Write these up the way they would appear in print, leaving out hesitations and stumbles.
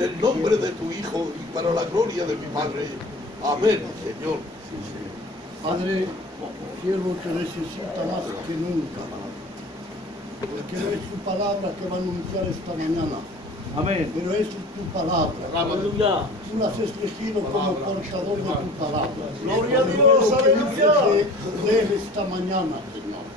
en el nombre de tu Hijo y para la gloria de mi Padre. Amén, Señor. Padre, siervo te necesita más que nunca, porque no es tu palabra que va a anunciar esta mañana. Amén. Pero es tu palabra. Aleluya. Tú la has elegido como portador de tu palabra. Gloria a Dios, aleluya. De esta mañana, Señor.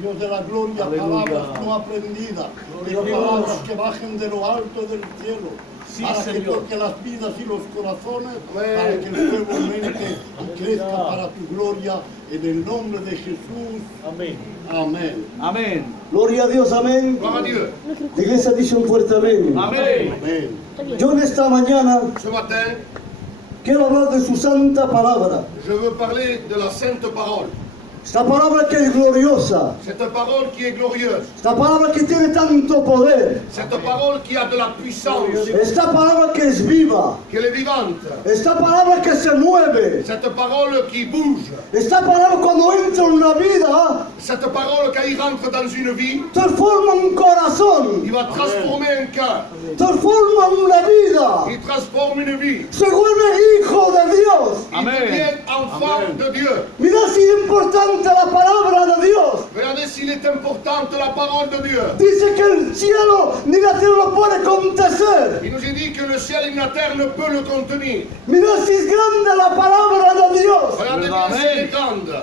Dios de la gloria, Aleluya. palabras no aprendidas, pero a Dios. palabras que bajen de lo alto del cielo. Sí, para que Señor. toque las vidas y los corazones, Amén. para que el pueblo aumente y crezca para tu gloria, en el nombre de Jesús. Amén. Amén. Amén. Gloria a Dios, amén. Gloire à Dieu. La iglesia dice un fuerte amén. Amén. Amén. Yo en esta mañana Ce matin, quiero hablar de su santa palabra. je veux parler de la sainte parole. Esta palabra que es gloriosa. Cette parole qui est glorieuse. Esta palabra que tiene tanto poder. Cette parole qui a de la puissance, Esta palabra que es viva. qu'elle est vivante. Esta palabra que se mueve. Cette parole qui bouge. Esta palabra cuando entra en una vida, Cette parole, quand il rentre dans une vie, transforma un corazón. il va transformer un cœur. Transforma una vida. Il transforme une vie. Se vuelve hijo de Dios. Il Amen. devient enfant de Dieu. Mira si es importante la palabra de Dios. Regardez s'il est importante la parole de Dieu. Dice que el cielo ni la tierra lo puede contener. Il nous est dit que le ciel et la terre ne peuvent le contenir. Mira si es grande la palabra de Dios. Regardez bien Amen. s'il est grande.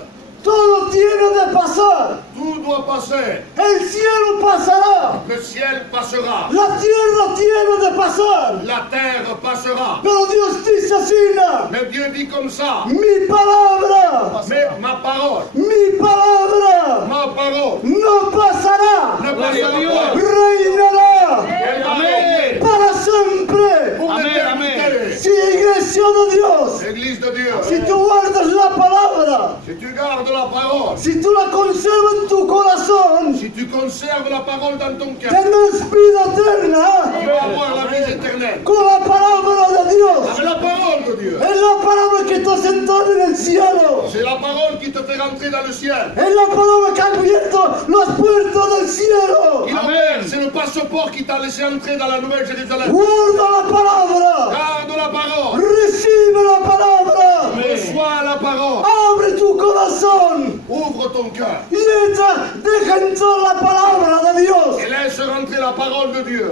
Todo tiene de pasar. Tout doit passer. El cielo pasará. Le ciel passera. La tierra tiene de pasar. La terre passera. Pero Dios dice así, Mais Dieu dit comme ça. mi palabra, Mais ma parole, mi palabra ma parole no pasará. ne Gloria a passera Dios. pas. Reinará Elle va Amen. régner para siempre. pour Amen, l'éternité. Si iglesia de Dios, L'église de Dieu. si tú guardas la palabra, Si tu gardes la parole, si tú la conservas en tu corazón, si tu conserves la parole dans ton cœur, tendrás vida eterna tu vas avoir la vie éternelle. con la palabra de Dios. C'est la parole de Dieu. Es la palabra que te hace entrar en el cielo. C'est la parole qui te fait rentrer dans le ciel. Es la palabra que ha abierto las puertas del cielo. Il Amen. C'est le passeport qui t'a laissé entrer dans la Nouvelle Jérusalem. Guarda la palabra. Garde la parole. Recibe la palabra. Reçois la parole. Abre tu corazón. Ouvre ton cœur. Y deja entrar la palabra de Dios. Et laisse rentrer la parole de Dieu.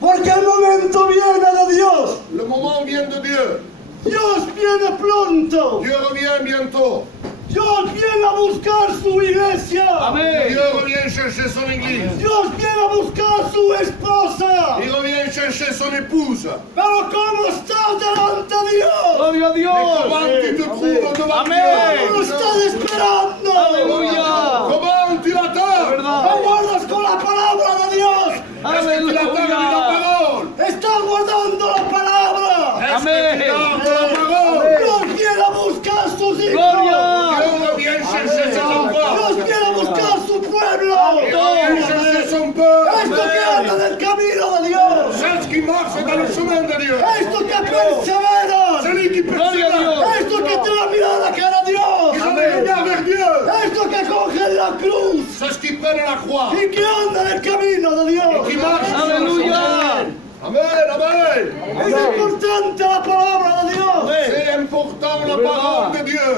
Porque el momento viene de Dios. Le moment vient de Dieu. Dios viene pronto. Dieu revient bientôt. Dios viene a buscar su iglesia. Amén. Dieu revient chercher son église. Dios viene a buscar su esposa. Il revient chercher son épouse. Pero ¿cómo estás delante de Dios? Gloria a Mais Dios. comment tu te trouves devant Amen. ¿Cómo Dieu? estás esperando? Aleluya. Comment tu l'attends? Verdad. ¿No guardas con la palabra de Dios? Est-ce que tu l'attends avec la parole? Estás guardando la palabra. Est-ce que Amen. tu gardes la parole? Dios viene a buscar sus hijos. Gloria. Dieu revient chercher ses enfants. Dios viene a buscar su pueblo. Il revient chercher son peuple. Esto que anda en el camino de Dios. Ceux qui marchent dans le chemin de Dieu. Esto que persevera. Celui qui Gloria a persévère. Dios. Esto que tiene la mirada que era Qui Dios. ont le regard vers Dieu. Esto que coge la cruz. Ceux qui prennent la croix. Y que anda en el camino de Dios. Qui marchent sur le Aleluya. chemin. Amen, amen. Es importante la palabra de Dios. C'est important la parole de Dieu.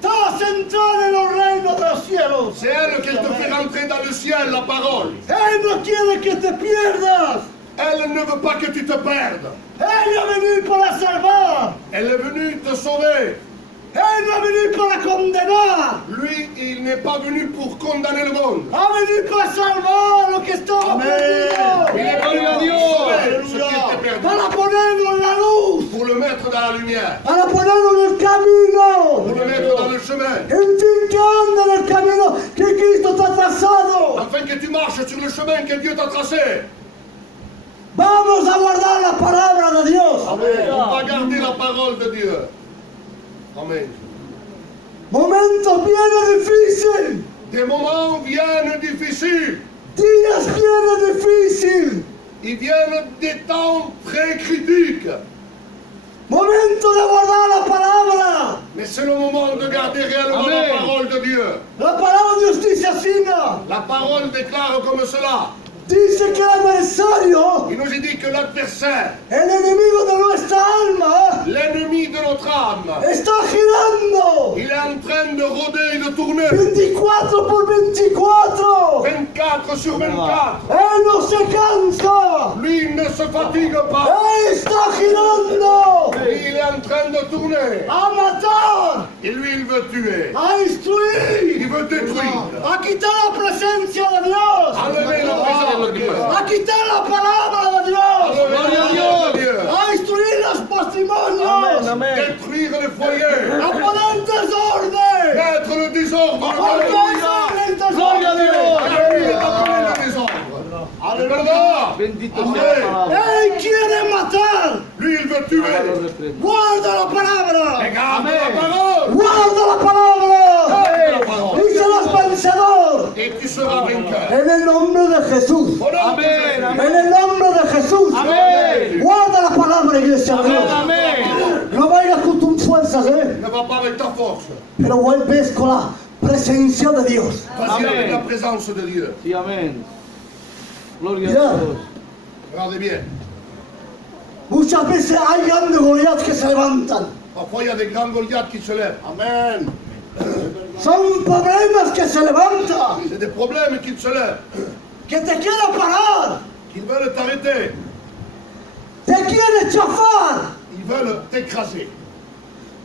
Estás entrando en los reinos de los cielos. C'est elle qui te fait rentrer dans le ciel, la parole. Él no quiere que te pierdas. Elle ne veut pas que tu te perdes. Él ha venido para salvar. Elle est venue te sauver. Él no ha venido para condenar. Lui, il n'est pas venu pour condamner le monde. Ha venido para salvar lo que estaba Il perdido. est venu Gloria a pour Dios. sauver ce qui était perdu. Para ponerlo en la luz. Pour le mettre dans la lumière. Para ponerlo en el camino. Pour le mettre dans le chemin. En fin que anda en el camino que Cristo te ha trazado. Afin que tu marches sur le chemin que Dieu t'a tracé. Vamos a guardar la palabra de Dios. On va garder la parole de Dieu. Amen. Momentos vienen difíciles. Des moments viennent difficiles. Días vienen difíciles. Ils viennent des temps très critiques. Momento de guardar la palabra. Mais c'est le moment de garder réellement Amen. la parole de Dieu. La palabra de Dios dice así, ¿no? La parole déclare comme cela. dice que el adversario, Il nous a dit que l'adversaire, el enemigo de nuestra alma, l'ennemi de notre âme, está girando il est en train de rôder et de tourner 24 por 24. 24 sur 24. Él no se cansa. Lui, il ne se fatigue pas. Él está girando Lui, il est en train de tourner. a matar, Et lui, il veut tuer. a destruir, Il veut détruire. a quitar la presencia de Dios, Enlever la présence de Dieu. a quitar la palabra de Dios, Enlever la parole de Dieu. a destruir los testimonios, Amén. Détruire les foyers. a poner desorden. Mettre le désordre. Porque ese es el Gloria a desorden. Dios. Lui, il est appelé le désordre. Alléluia. Bendito sea Amén. la palabra. Él quiere matar. Lui, il veut Lo tuer. reprendo. Guarda la palabra. Regarde Amén. la parole. Guarda la palabra. Garde la parole. Y serás vencedor. Et tu seras vainqueur. En el nombre de Jesús. Au nom de Amén, Jésus. amén. En el nombre de Jesús. Amén. Guarda la palabra, iglesia de Amén, Dios. amén. No vayas con tus fuerzas, Ne va pas avec ta force. pero vuelves con la presencia de Dios. Vas-y Amén. avec la présence de Dieu. Sí, amén. Gloria Mira. a Dios. Regardez bien. Muchas veces hay grandes Goliat que se levantan. Parfois, il y a des grands Goliaths qui se lèvent. Amén. Son problemas que se levantan, C'est des problèmes qui se lèvent. que te quieren parar, Ils veulent t'arrêter. te quieren chafar. Ils veulent t'écraser.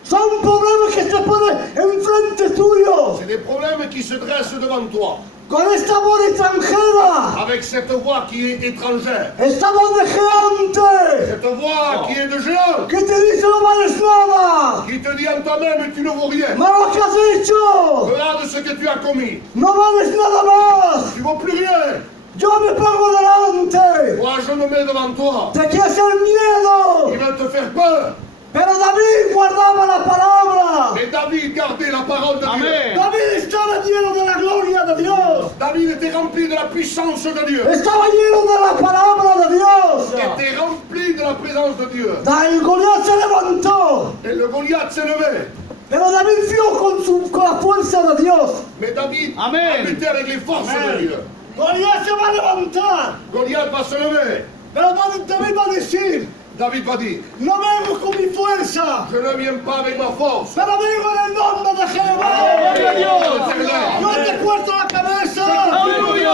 Son problemas que se ponen enfrente tuyo. C'est des problèmes qui se dressent devant toi. Con esta voz extranjera, Avec cette voix qui est étrangère. esta voz de gigante, Cette voix qui est de géant. que te dice no vales nada. Qui te dit en toi-même, tu ne vaux rien. Mira lo que has hecho. Regarde ce que tu as commis. No vales nada más. Tu ne vaux plus rien. Yo me pongo delante. Moi, je me mets devant toi. Te quiere hacer miedo. Il veut te faire peur. Pero David guardaba la palabra. Mais David gardait la parole de Dieu. Amén. David estaba lleno de la gloria de Dios. David était rempli de la puissance de Dieu. Estaba lleno de la palabra de Dios. Était rempli de la présence de Dieu. El Goliat se levantó. Et le Goliath s'est levé. Pero David vio con la fuerza de Dios. Mais David Amen. a lutté avec les forces de Dieu. Goliat se va a levantar. Goliath va se lever. Pero David va a decir, David va dire, no vengo con mi fuerza, je ne viens pas avec ma force. pero vengo en el nombre de Jehová. Gloria a Dios. Yo te corto la cabeza. Aleluya.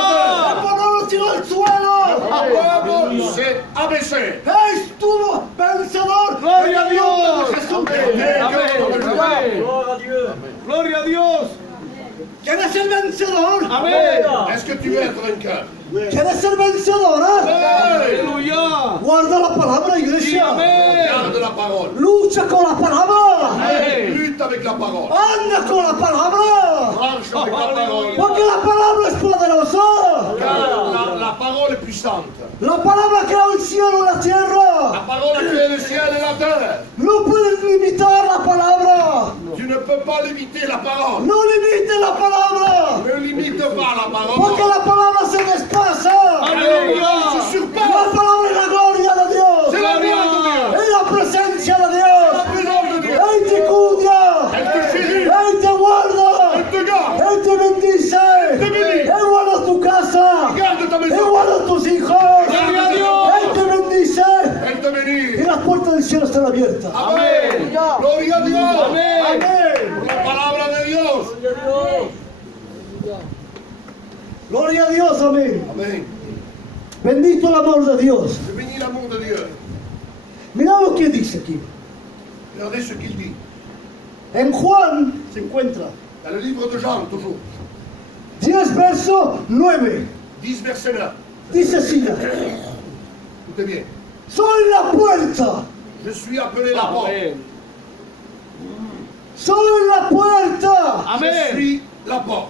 El pueblo lo tiró al suelo. Le peuple s'est abaissé. Estuvo vencedor. Gloria a en el nombre de Dios. Jesús. Amén. Amén. Gloria a Dios. ¿Quieres ser vencedor? Amén. Est-ce que tu veux être vainqueur? ¿Quieres ser vencedora? Hey! Aleluya. Guarda la palabra, Sí, iglesia. amén. Garde la parole. Lucha con la palabra. Amén. Lutte avec la parole. Anda con la palabra. Marche avec la parole. Porque la palabra es poderosa. Car la parole est puissante. La palabra creó el cielo y la La tierra. parole a créé le ciel et la terre. No puedes limitar la palabra. Tu ne peux pas limiter la parole. No limites la palabra. Ne limite pas la Porque parole. la palabra se despasa. Aleluya. Se La surpasse. palabra es la gloria de Dios. C'est la gloire de Dieu. Es la presencia de La Dios. présence de Dieu. Él te cuida. Elle te chérit. Él te guarda. Elle te garde. Él te bendice. Te bendice. Él guarda tu casa. Garde ta Él maison. guarda tus hijos. Gloria a Dios. Él te bendice. Elle te bénit. Y las puertas del cielo están abiertas. Amén. Gloria a Dios. Amén. Amén. La palabra de Dios. Gloria a Dios, amén. Amén. Bendito el amor de Dios. Je bénis l'amour de Dieu. Mira lo que dice aquí. Regardez ce qu'il dit. En Juan se encuentra Dans le livre de Jean, toujours. 10 verso 9. 10 verset 9. Dice así. Écoutez bien. Soy la puerta. Je suis appelé la porte. Amén. Soy la puerta. Je Amén. suis la porte.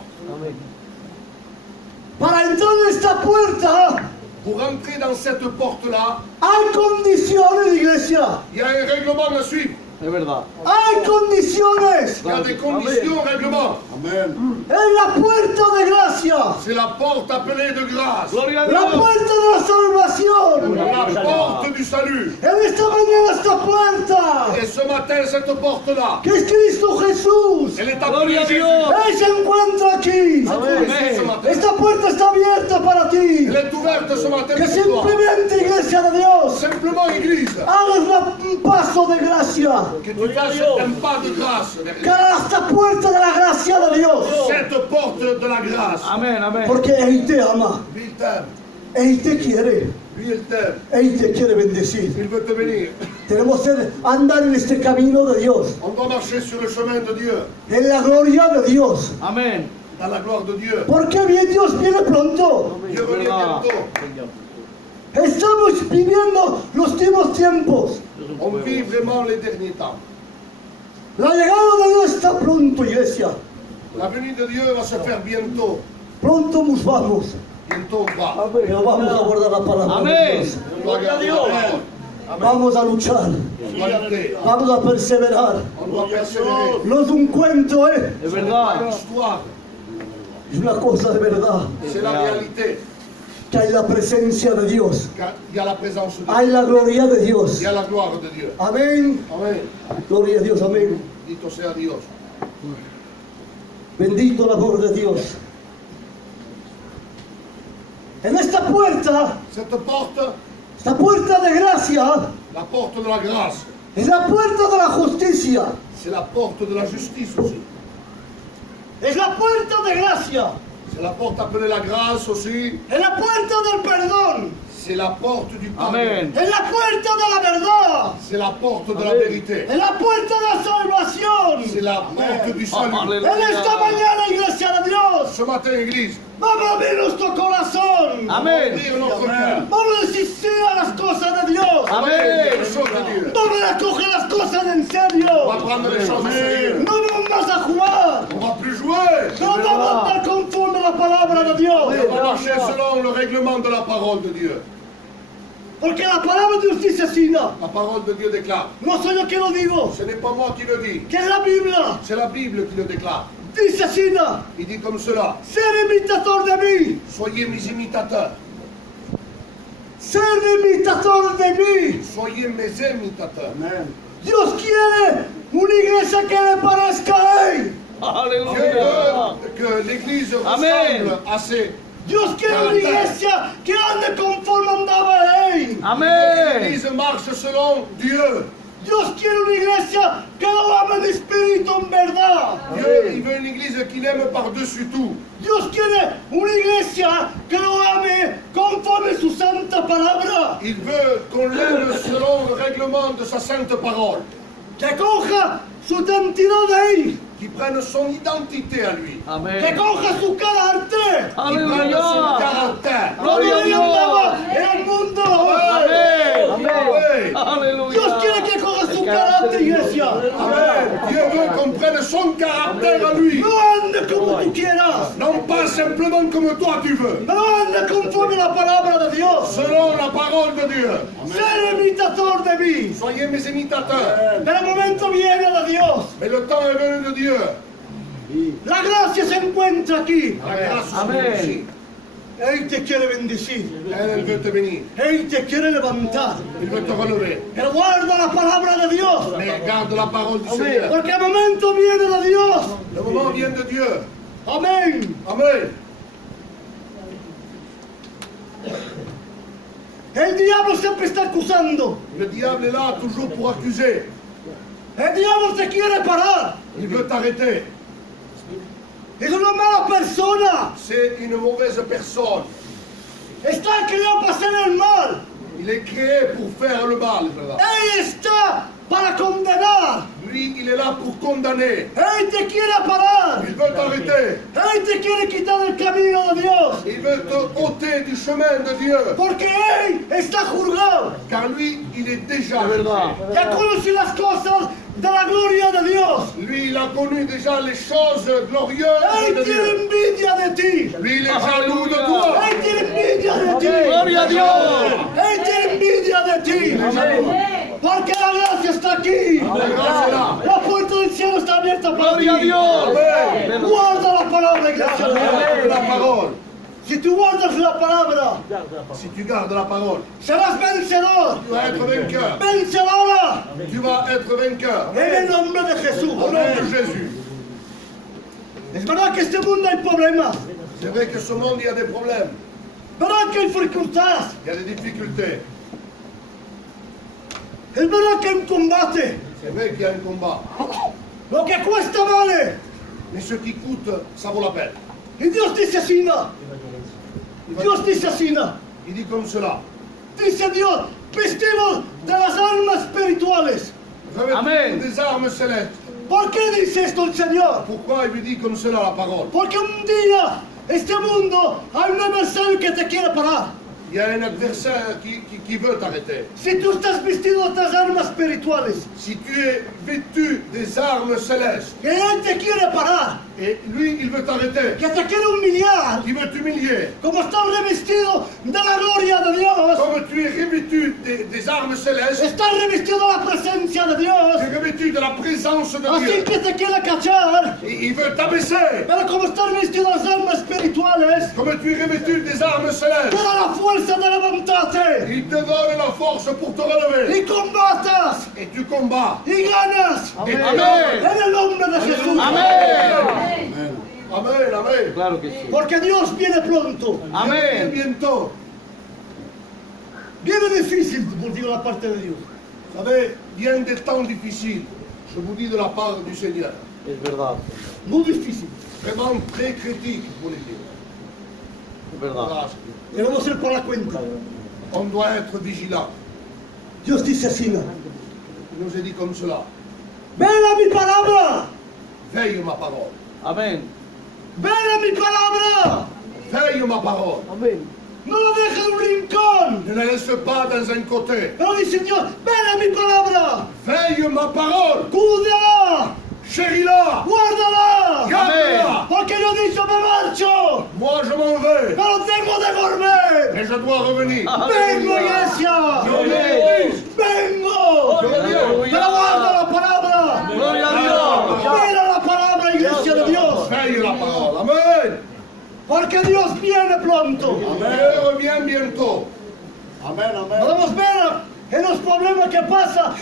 Para entrar en esta puerta Pour entrer dans cette porte-là, hay condiciones, iglesia. il y a un règlement à suivre. Es verdad. Hay condiciones. Il y a des conditions, règlements. Amen. Es la puerta de gracia. C'est la porte appelée de grâce. Gloria a La Dios. puerta de la salvación. La porte du salut. En esta mañana esta puerta, Et ce matin, cette porte-là, que es Cristo Jesús, elle est Gloria appelée a Jésus. Dios. Él se encuentra aquí. Trouve ici ce matin. Esta puerta está abierta para ti. Elle est ouverte ce matin Que pour toi. simplemente, iglesia de Dios, Simplement, Église, hagas un paso de gracia. que tu fasses un pas de grâce Que vers hagas esta puerta de la gracia de Dios. cette porte de la grâce. Amén, amén. Porque Él te ama. Lui, il t'aime. Él te quiere. Lui, il t'aime. Él te quiere bendecir. Il veut te bénir. Tenemos que andar en este camino de Dios. On doit marcher sur le chemin de Dieu, En la gloria de Dios. Amén. dans la gloire de Dieu. Porque bien Dios viene pronto. Dieu revient bientôt. Estamos viviendo los últimos tiempos. On vit vraiment les derniers temps. La llegada de Dios está pronto, iglesia. La venue de Dieu va se faire bientôt. Pronto nos vamos. Bientôt on va. Pero vamos a guardar la palabra de Amén. Dios. On doit garder la parole. Vamos a luchar. On doit lutter. Vamos a perseverar. On doit persévérer. No es un cuento, Es Pas une verdad. histoire, es una cosa de verdad. c'est la réalité. Que hay la presencia de Dios. Car il y a la présence de Dieu. Hay la gloria de Il Dios. y a la gloire de Dieu. Amén. Amen. Gloria a Dios, amén. Dito sea Dios. Bendito el amor de Dios. En esta puerta, Cette porte, esta puerta de gracia, la porte de la grâce, es la puerta de la justicia. c'est la porte de la justice aussi. Es la puerta de gracia. C'est la porte appelée la grâce aussi. Es la puerta del perdón. C'est la porte du pardon. Amén. Es la puerta de la verdad. C'est la porte de la vérité. Es la puerta de la salvación. C'est la porte du salut. En esta mañana, iglesia de Dios, Ce matin, Église, vamos a abrir nuestro corazón. Amén. ouvrir notre cœur. Vamos a decir sí a las cosas de Dios. On va Amén. dire les choses de Dieu. Vamos a coger las cosas en On serio. va prendre les choses au sérieux. No vamos a jugar. On va plus jouer. No vamos a estar conforme a la palabra de Dios. On va marcher selon le règlement de la parole de Dieu. Porque la palabra de Dios dice así, no. La parole de Dieu déclare. No soy yo que lo digo. Ce n'est pas moi qui le dis. Que es la Biblia. C'est la Bible qui le déclare. Dice así, no. Il dit comme cela. Ser imitador de mí. Soyez mes imitateurs. Ser imitador de mí. Soyez mes imitateurs. Dios quiere una iglesia que le parezca a Él. Dieu Aleluya. veut que l'Église Amen. ressemble à ses... Dios quiere una iglesia que ande conforme andaba Él. Amén. L'Église marche selon Dieu. Dios quiere una iglesia que lo ame en espíritu en verdad. Dieu, il veut une Église qu'il aime par-dessus tout. Dios quiere una iglesia que lo ame conforme su santa palabra. Il veut qu'on l'aime selon le règlement de sa sainte parole. Que coja su identidad de Él. Qui prenne son identité à lui. Que Amén. coja su carácter. Qui prenne son Aleluya. caractère. Gloria a Como Él Dios. andaba en el mundo. Amén. Oui. Aleluya. Dios quiere que coja su carácter, iglesia. Amen. Dieu veut qu'on prenne son caractère à lui. No ande como tú quieras. Non pas simplement comme toi tu veux. No ande conforme a la palabra de Dios. Selon la parole de Dieu. Ser imitador de mí. Soyez mes imitateurs. Pero el momento viene de Dios. Mais le temps est venu de Dieu. La gracia se encuentra aquí. La grâce se Amen. trouve ici. Él te quiere bendecir. Elle veut te bénir. Él te quiere levantar. Il veut te relever. Pero guarda la palabra de Dios. Mais garde la parole du Seigneur. Porque el momento viene de Dios. Le moment vient de Dieu. Amén. Amen. El diablo siempre está acusando. Le diable est là toujours pour accuser. El diablo te quiere parar. Il veut t'arrêter. Es una mala persona. C'est une mauvaise personne. Está creado para hacer el mal. Il est créé pour faire le mal. frère. Él está para condenar. Lui, il est là pour condamner. Él te quiere parar. Il veut t'arrêter. Él te quiere quitar del camino de Dios. Il veut te ôter du chemin de Dieu. Porque Él está juzgado. Car lui, il est déjà verdad. jugé. Ya conoce las cosas de la gloria de Dios. Lui, il a connu déjà les choses glorieuses Él de tiene Dieu. envidia de ti. Lui, il est jaloux de toi. Él tiene envidia de ti. Gloria a Dios. Él tiene envidia de ti. Porque la gracia está aquí. La grâce est là. La puerta del cielo está abierta para Gloria a Dios. Amen. Guarda la palabra, iglesia de Dios. Garde la parole. Si tú guardas la palabra, Si tu gardes la parole, serás vencedor. tu vas être vainqueur. Vencedora. Tu vas être vainqueur. En el nombre de Jesús. Au nom de Jésus. Es verdad que este mundo hay problemas. C'est vrai que ce monde, il y a des problèmes. ¿Verdad que hay dificultades? Il y a des difficultés. Es verdad que hay un combate. C'est vrai qu'il y a un combat. Lo que cuesta vale. Mais ce qui coûte, ça vaut la peine. Y Dios dice así, ¿no? Dios dice así, ¿no? Il dit comme cela. Dice Dios, vestimos de las armas espirituales. Revêtez-vous Amen. des armes célestes. ¿Por qué dice esto el Señor? Pourquoi il lui dit comme cela la parole? Porque un día, este mundo, hay un adversario que te quiere parar. Il y a un adversaire qui veut t'arrêter. Si tú estás vestido de las armas espirituales, Si tu es vêtu des armes célestes, que Él te quiere parar, et lui, il veut t'arrêter, que te quiere humillar, il veut t'humilier. como estás revestido de la gloria de Dios, Comme tu es revêtu des armes célestes, estás revestido de la presencia de tu Dios, es revêtu de la présence de así Dieu. que te quiere cachar. Et il veut t'abaisser. Pero como estás vestido de las armas espirituales, Comme tu es revêtu des armes te célestes, da la fuerza de levantarte il te donne la force pour te relever. y combatas Et tu combats. y ganas. Et tu Amen. gagnes. En el nombre de Jesús. Amén. Amen, amen. Claro que sí. Porque Dios viene pronto. Et Amén. bientôt. Viene difícil, por digo la parte de Dios. Vous savez, viennent des temps difficiles. Je vous dis de la part du Seigneur. Es verdad. Muy difícil. Vraiment très critique pour les dire. Es verdad. Voilà. Debemos ser por la cuenta. On doit être vigilant. Dios dice así, ¿no? Il nous est dit comme cela. Ven a mi palabra. Veille ma parole. Amén. Ven a mi palabra. Veille ma parole. No lo dejes en un rincón. Ne la laisse pas dans un côté. Pero dice Dios, ven a mi palabra. Veille ma parole. Cuídala. Chéris-la. Guárdala. Garde-la. Porque yo he dicho, me marcho. Moi, je m'en vais. Pero tengo de volver. Et je dois revenir. Vengo, iglesia. Je reviens. Vengo. Je reviens. Pero guarda la palabra. Gloria a Dios. Mira la palabra, iglesia de Dios. Veille la parole. Amen. Porque Dios viene pronto. Dieu revient bientôt. Amen, amen. Podemos ver en los problemas que pasa,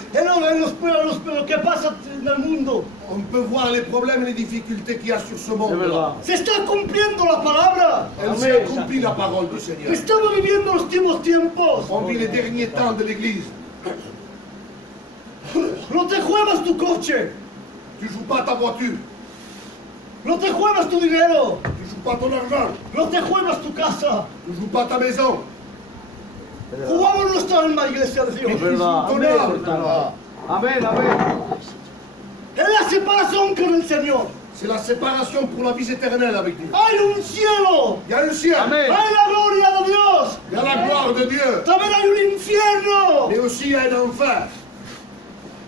lo que pasa en el mundo. On peut voir les problèmes et les difficultés qu'il y a sur ce Es monde. verdad. Se está cumpliendo la palabra. Elle s'est accomplie la parole du Seigneur. Estamos viviendo los últimos tiempos. On vit les derniers temps de l'Église. No te juegas tu coche. Tu joues pas ta voiture. No te juegas tu dinero. Tu joues pas ton argent. No te juegas tu casa. Tu joues pas ta maison. Jugamos nuestra alma, iglesia de Es Dios. verdad. Ton âme. Amén, amén. Es la separación con el Señor. C'est la séparation pour la vie éternelle avec Dieu. Hay un cielo. Il y a un ciel. Amén. Hay la gloria de Dios. Il y a la gloire de Dieu. También hay un infierno. Mais aussi il y a un enfer.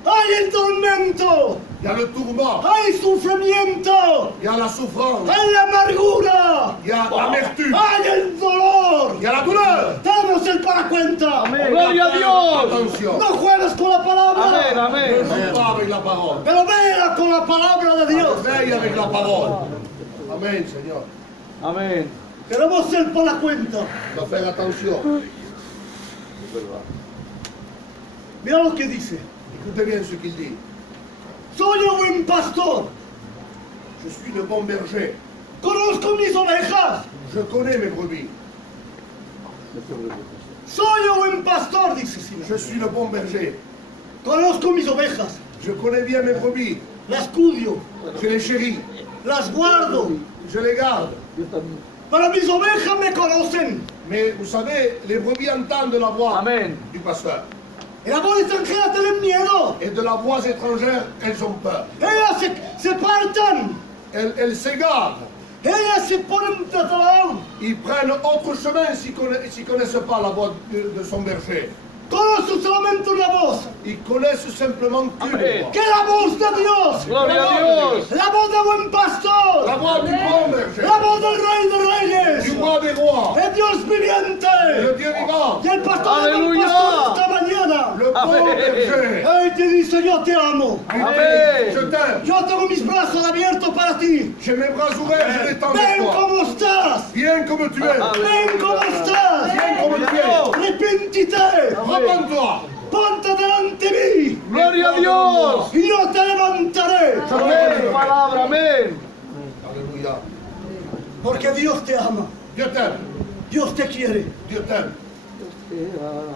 Hay el tormento. Il y a le tourment. Hay sufrimiento. Il y a la souffrance. Hay la amargura. Il y a l'amertume. Hay el dolor. Il y a la douleur. Damos el para cuenta. Gloria a Dios. Attention. No juegues con la palabra. Amén, Ne amén. joue pas avec la parole. Pero vela con la palabra de Dios. Veille avec la parole. Amen, Seigneur. Amén. Queremos ser por la cuenta. On doit faire attention. Mira lo que dice. Écoutez bien ce qu'il dit. Soy un buen pastor. Je suis le bon berger. Conozco mis ovejas. Je connais mes brebis. Soy un buen pastor, dice Simón. Je suis le bon berger. Conozco mis ovejas. Je connais bien mes brebis. Las cuido. Je les chéris. Las guardo. Je les garde. Pero mis ovejas me conocen. Mais vous savez, les brebis entendent la voix Amén. du pasteur. Y la voz extranjera tienen miedo. Et de la voix étrangère, elles ont peur. Ellas se partan. Elles s'égarent. Ellas se ponen de otro lado. Ils prennent autre chemin s'ils connaissent pas la voix de son berger. Conocen solamente una voz. Ils connaissent simplement que Amen. moi. Que la voz de Dios, Gloria a Dios. la voz del buen La pastor, voix du bon berger, la voz del rey de du reyes, roi des rois, el Dios le viviente, Dieu vivant, y el pastor del buen Aleluya. pastor esta mañana. le bon Amen. berger. Él te dice, yo te amo. Il Amen. dit, je t'aime, Yo tengo mis brazos abiertos para ti. j'ai mes bras ouverts, je les tends Ven vers toi. como estás. Viens comme tu es, Ven como estás. viens comme tu es. Arrepentite. Repends-toi, Ponte delante de mí. Gloria a Dios. Y yo te levantaré. Amén. Tu palabra, amén. Alléluia. Porque Dios te ama. Dieu t'aime, Dios te quiere. Dieu t'aime.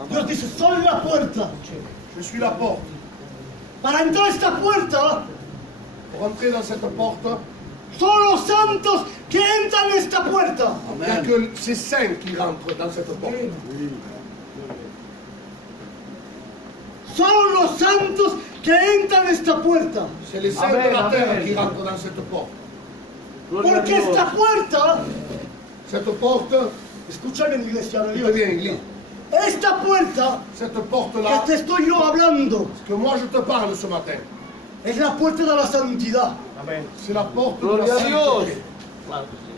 Dios dice, soy la puerta. Je suis la porte. Para entrar a esta puerta, Pour entrer dans cette porte, son los santos que entran en esta puerta. il n'y a que ces saints qui rentrent dans cette porte. Son los santos que entran en esta puerta. C'est les saints Amen, de la terre amen. qui rentrent dans cette porte. Gloria a Porque Dios. esta puerta, Cette porte, escúchame iglesia de écoute Dios, bien, Église, esta puerta cette que porte-là, te estoy yo hablando, que moi je te parle ce matin, es la puerta de la santidad. c'est la porte de la Gloria a Dios. sainteté. Claro que sí.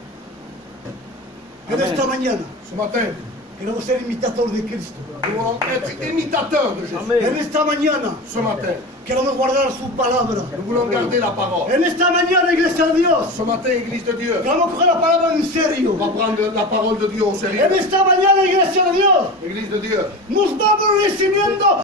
En Amen. esta mañana Ce matin, queremos ser imitadores de Cristo. nous voulons être imitateurs de Jésus. En Amén. esta mañana Ce matin, queremos guardar su palabra. nous voulons garder la parole. En esta mañana, iglesia de Dios, Ce matin, Église de Dieu, vamos a coger la palabra en serio. on va prendre la parole de Dieu au sérieux. En esta mañana, iglesia de Dios, Église de Dieu, nos vamos recibiendo